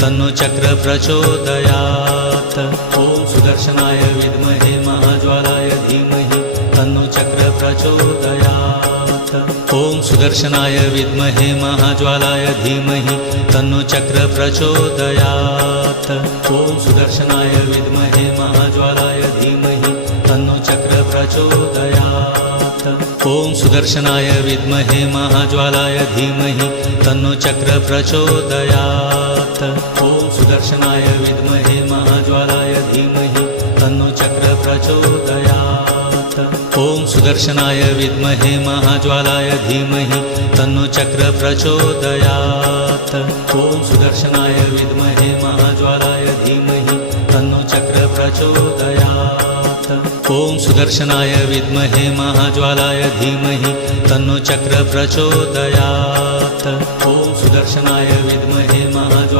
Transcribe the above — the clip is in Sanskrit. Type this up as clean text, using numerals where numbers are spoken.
तन्नो चक्र प्रचोदयात्। ॐ सुदर्शनाय विद्महे महाज्वालाय धीमहि तन्नो चक्र प्रचोदयात्। ॐ सुदर्शनाय विद्महे महाज्वालाय धीमहि तन्नो चक्र प्रचोदयात्। ॐ सुदर्शनाय विद्महे महाज्वालाय धीमहि तन्नो चक्र प्रचोदयात्। ॐ सुदर्शनाय विद्महे महाज्वालाय धीमहि तन्नो चक्र प्रचोदयात्। ॐ सुदर्शनाय विद्महे महाज्वालाय धीमहि तन्नो चक्र प्रचोदयात्। ॐ सुदर्शनाय विद्महे महाज्वालाय धीमहि तन्नो चक्र प्रचोदयात्। ॐ सुदर्शनाय विद्महे महाज्वालाय धीमहि तन्नो चक्र प्रचोदयात्। ॐ सुदर्शनाय विद्महे महाज्वालाय धीमहि तन्नो चक्र प्रचोदयात्। ॐ सुदर्शनाय विद्महे महाज्वालाय